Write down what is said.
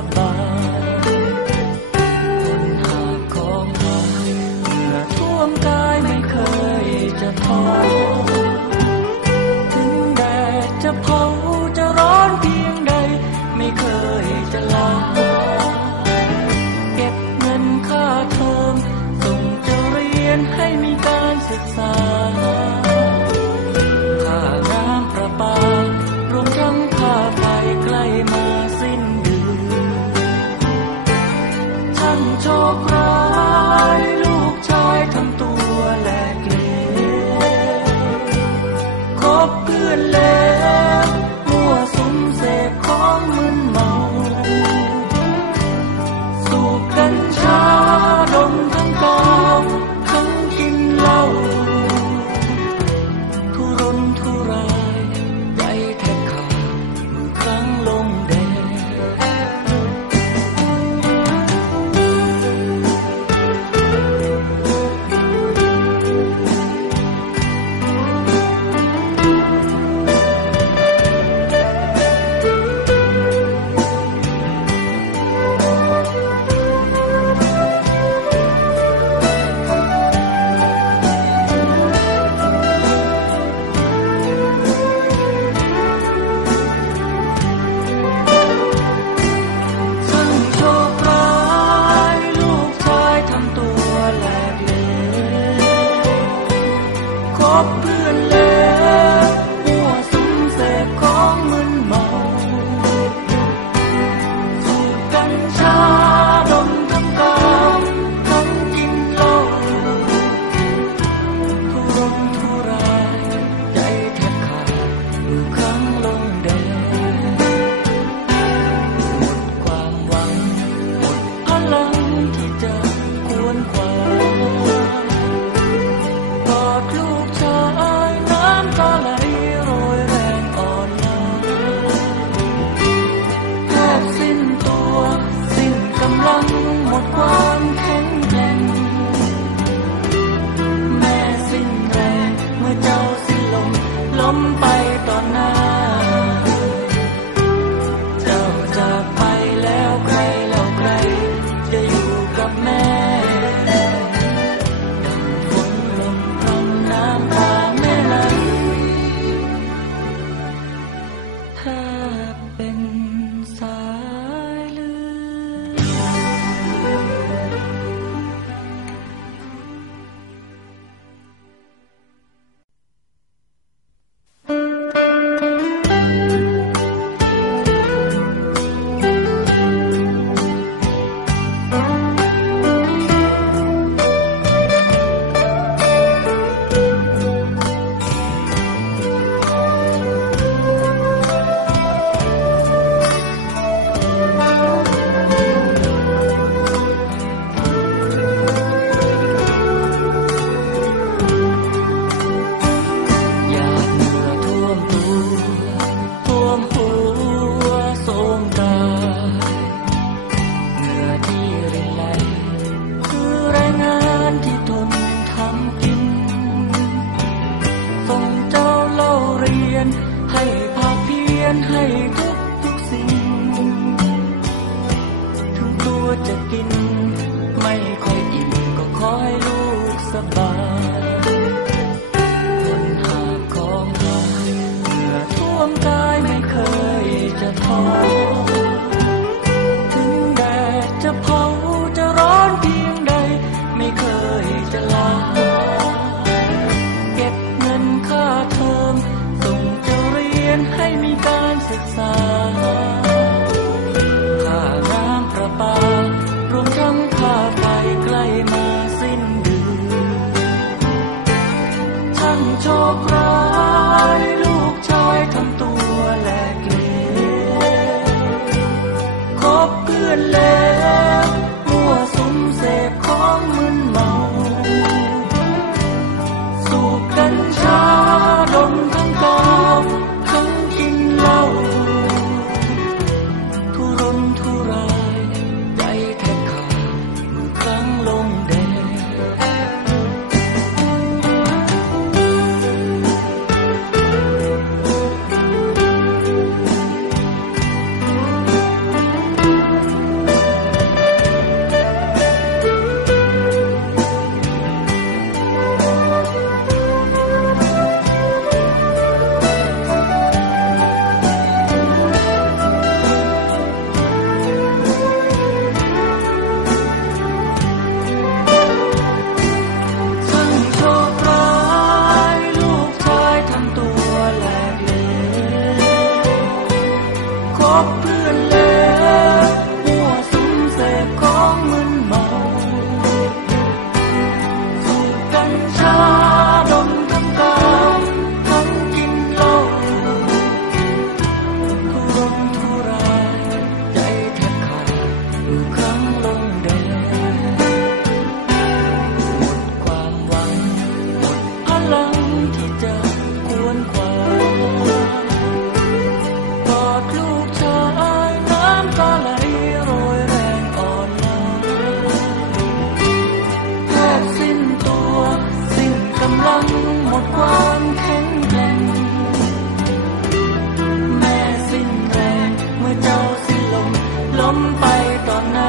goodbye. Love. มไปต่อหน้า ล้มไปต่อหน้า